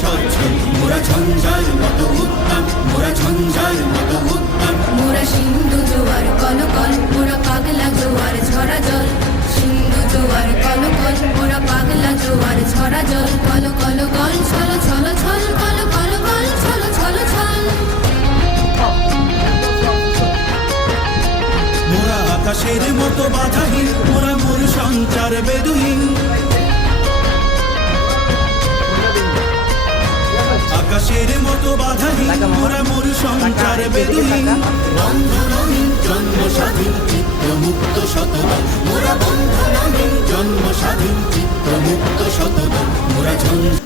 সচ্ছল, মোরা ঝঞ্ঝার মতো উত্তম, মোরা ঝঞ্ঝার মতো উত্তম। মোরা সিন্ধু জোয়ার কলকল, মোরা পাগলা জোয়ার ঝরা জল। সিন্ধু জোয়ার কলকল, মোরা পাগলা জোয়ার ঝরা জল। কল কল গল ছল ছল ছল, কল কল গল ছল ছল ছল। মোরা আকাশের মতো বাধাহীন, মোরা মোর সঞ্চার বেদুহীন। আকাশের মতো বাধাহীন, মোরা মোর সঞ্চার বেদুহীন। বন্ধনহীন জন্ম স্বাধীন, চিত্ত মুক্ত শতদল, মোরা বন্ধনহীন জন্ম স্বাধীন, চিত্ত মুক্ত শতদল। মোরা ঝঞ্ঝার